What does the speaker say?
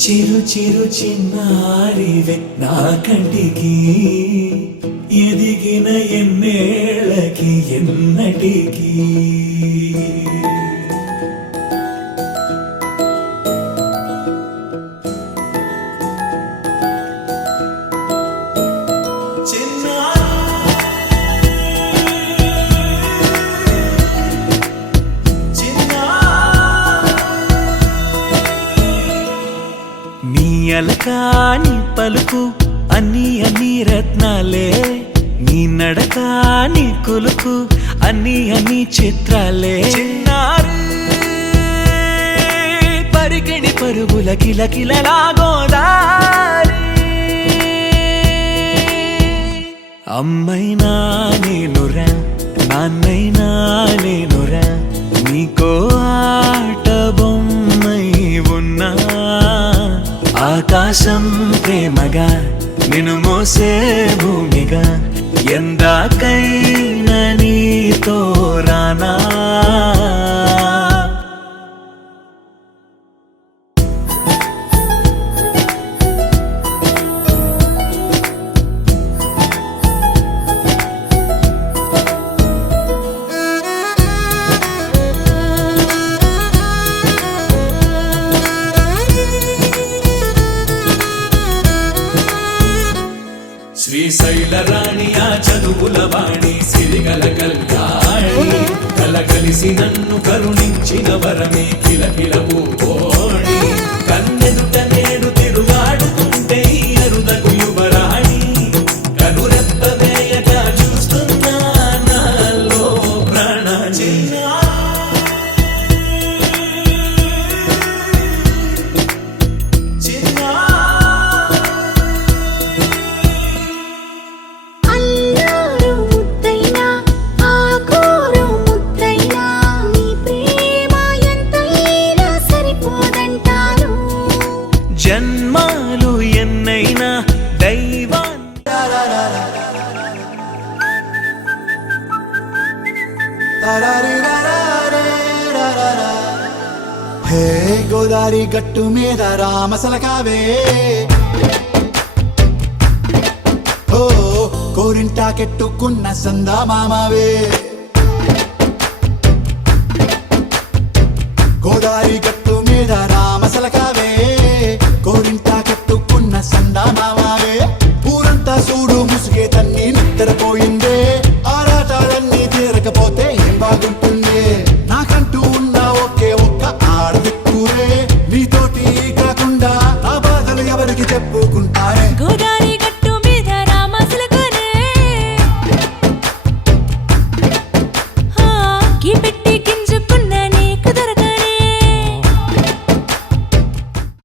చిరు చిరు చిన్నారివే నా కంటికి ఎదిగిన ఎన్నేళ్ళకి ఎన్నటికి అలకాని పలుకు అన్ని రత్నాలే నీ నడకాని కులుకు అన్ని చిత్రాలే పరికిణి పరుగుల కిలకిలలాగోదారి అమ్మైనా నేనురా నాన్నైనా నేనురా నీకో ఆట బొమ్మై ఉన్నా ఆకాశం ప్రేమగా నిన్ను మోసే భూమిగా ఎందాకైనా నీతో రానా శ్రీశైల రాణి ఆ చదువుల వాణి సిరిగల కళ్యాణి కలగలిసి నన్ను కరుణించిన వరమే కిలకిల పూకోణి కన్నెదుట నేడు తిరుగాడుతుంటే అరుదకు యువరాణి కనురెప్ప వేయగా చూస్తున్నా నాలో ప్రాణ జన్మాలు ఎన్నైనా దైవాన్ హే గోదారి గట్టు మీద రామసలకావే ఓ కోరింటాకెట్టుకున్న సందా మామావే గోదారి గట్టు మీద రామసలకా